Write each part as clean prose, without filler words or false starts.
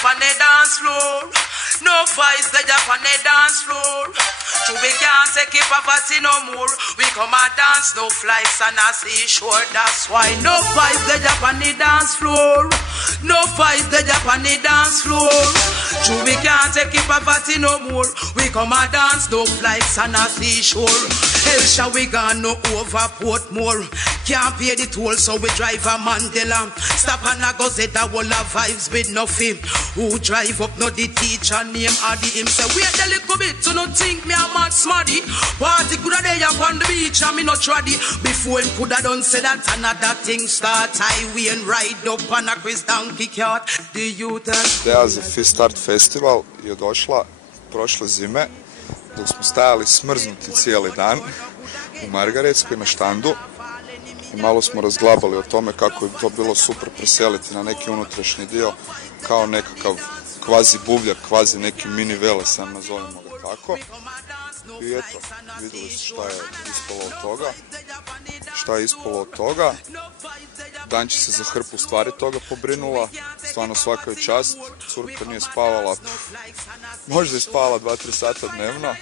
up on the dance floor. No fights they up on the dance floor. So we can't take it poverty no more. We come and dance, no flights on a seashore. That's why no fights they up on the dance floor. No fights they up on the dance floor. So we can't take it poverty no more. We come and dance, no flights on a seashore. Hell shall we go no over Portmore. Can't pay the toll so we drive a Mandela. Stop and I go say that wall of vibes with nothing. Who drive up no the teacher name or the him say wait a little bit to not think me a mad smarty. Party coulda day up on the beach and me no traddy. Before him coulda done say that another thing start. Highway and ride up on a Chris Donkey Kart. The youth Ideja za Fistart festival je došla prošle zime dok smo stajali smrznuti cijeli dan u Margaretskoj na štandu i malo smo razglabali o tome kako bi to bilo super preseliti na neki unutrašnji dio kao nekakav kvazi buvljak, kvazi neki mini Velesan, nazovimo ga tako. I eto, vidjeli su šta je ispalo od toga. Danči se za hrpu stvari toga pobrinula, stvarno svaka je čast, curka nije spavala, možda je spavala 2-3 sata dnevno.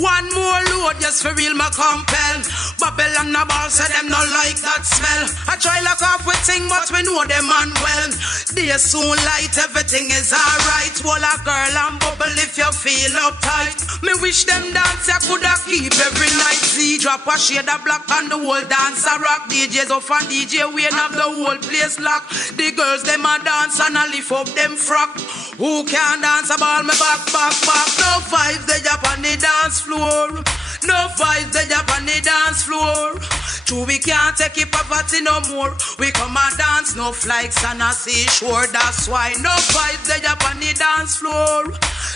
One more load, yes, for real, my compel. Babylon and ball say them not like that smell. I try lock off with thing, but we know them man well. They soon light, everything is alright. Wall a girl and bubble if you feel uptight. Me wish them dance, I coulda keep every night. See, drop a shade of black and the whole dance a rock. DJs off and DJ Wayne have the whole place locked. The girls, them a dance and a lift up them frock. Who can dance a ball, me back. No vibes, they up on the dance floor. No vibes, they up on the dance floor. True, we can't take it poverty no more. We come and dance, no flights on a seashore. That's why no vibes, they up on the dance floor.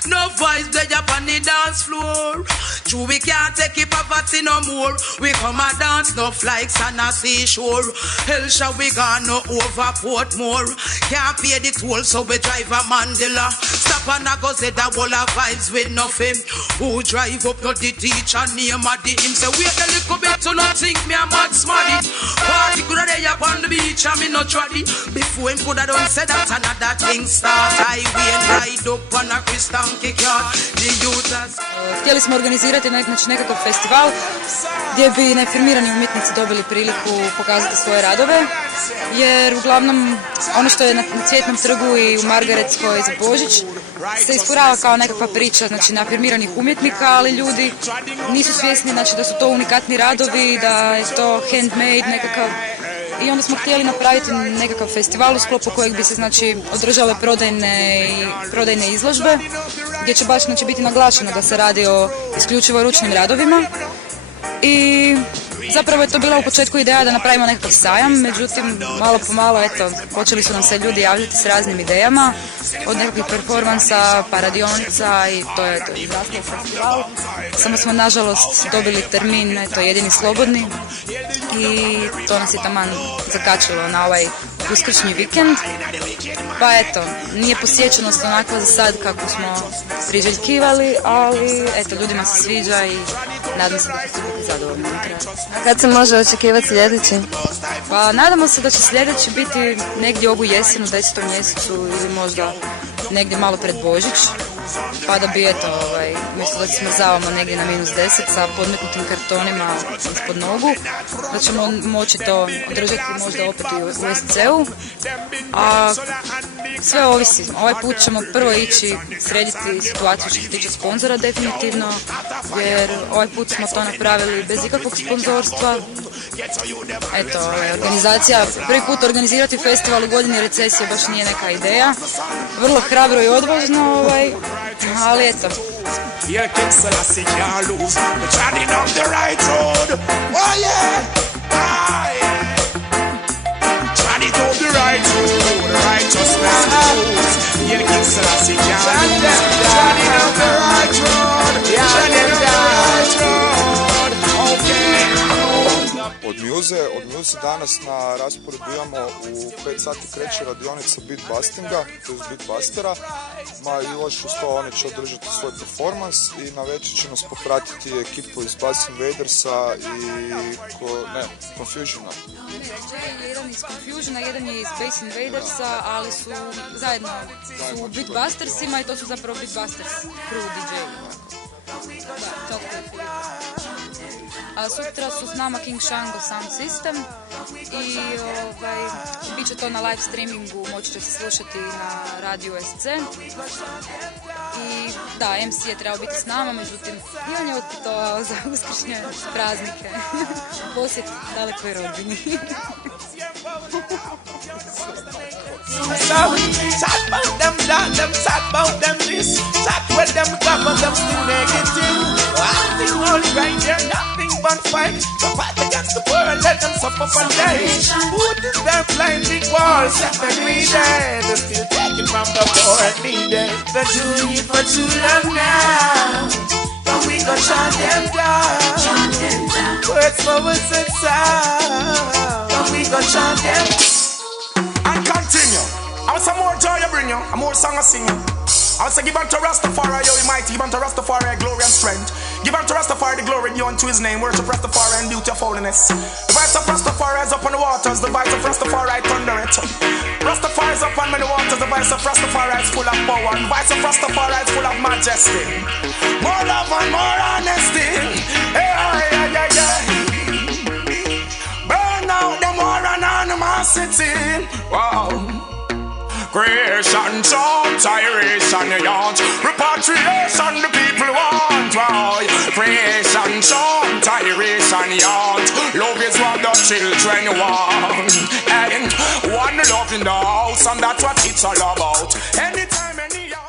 No vibes, they up on the dance floor. True, we can't take it poverty no more. We come and dance, no flights on a seashore. Hell shall we go no over Portmore. Can't pay the toll, so we drive a Mandela. Stop and I go say that wall of vibes with nothing. Who drive up to the teacher name of the him say wait a little bit to not think me a mad smarty. Party coulda day up on the beach and me no traddy. Before him coulda done say that another thing start. Highway and ride up on a Chris Donkey Kart. The youth has... Htjeli smo organizirati nekakav festival gdje bi neafirmirani umjetnici dobili priliku pokazati svoje radove, jer uglavnom ono što je na Cvjetnom trgu i u Margaretskoj za Božić se isporava kao nekakva priča, znači neafirmiranih umjetnika, ali ljudi nisu svjesni, znači da su to unikatni radovi, da je to handmade nekakav. I onda smo htjeli napraviti nekakav festival u sklopu kojeg bi se znači održale prodajne izložbe, gdje će baš znači biti naglašeno da se radi o isključivo ručnim radovima. I zapravo je to bila u početku ideja da napravimo nekakav sajam, međutim malo po malo eto, počeli su nam se ljudi javljati s raznim idejama, od nekakvih performansa, pa radionica i to je izraslo festival. Samo smo nažalost dobili termin, eto, jedini slobodni i to nas je taman zakačilo na ovaj uskršnji vikend. Pa eto, nije posjećenost onakva za sad kako smo priželjkivali, ali eto, ljudima se sviđa i nadam se da će biti zadovoljni. Kad se može očekivati sljedeći? Pa nadamo se da će sljedeći biti negdje ovu jesen u 10. mjesecu ili možda negdje malo pred Božić, pa da bi eto, umjesto da se smrzavamo negdje na -10 sa podmetnutim kartonima ispod nogu, da ćemo moći to održati možda opet i u SC-u, a sve ovisi. Ovaj put ćemo prvo ići srediti situaciju što se tiče sponzora definitivno, jer ovaj put smo to napravili bez ikakvog sponzorstva. Eto, organizacija, prvi put organizirati festival u godini recesije baš nije neka ideja. Vrlo hrabro i odvažno, ali eto. Od pazi, danas na rasporedu imamo u 5 sati kreće radionica beatbustinga, to je beatbustera, i još uz to oni će održati svoj performans i na večer će nas popratiti ekipu iz Bass Invadersa i Confusiona. Jedan iz Confusiona, jedan je iz Bass Invadersa, ali su zajedno su beatbustersima i to su zapravo beatbusters crew DJ-i. A sutra su s nama King Shango Sound System i bit će to na live streamingu, moći će se slušati na Radio SC. I da, MC je trebao biti s nama, međutim, on je otputovao za uskršnje praznike. Posjet dalekoj rodbini. Chat about them that, them chat about them this. Chat with them top and them still negative. Acting only right there, nothing but fight. So fight against the world, let them suffer and die. Put in their blinding walls, set them needed. They're still taking from the poor and needed. They're doing it for too long now. But we gon' shut them down. Words for words and sound. But we gon' shut them down. And continue. I want some more joy I bring you, a more song I sing you. I want to give unto Rastafari, you mighty, give unto Rastafari glory and strength. Give unto Rastafari the glory due unto his name. Worship Rastafari and beauty of holiness. The voice of Rastafari is up on the waters, the voice of Rastafari thunder it. Rastafari is up on many waters, the voice of Rastafari is full of power, and the voice of Rastafari is full of majesty. More love and more honesty. Burn out the more animosity. Wow. Creation, chant, iration, yaunt. Repatriation, the people want. Wow. Creation, chant, iration, yaunt. Love is what the children want. And one love in the house, and that's what it's all about. Anytime, anyhow.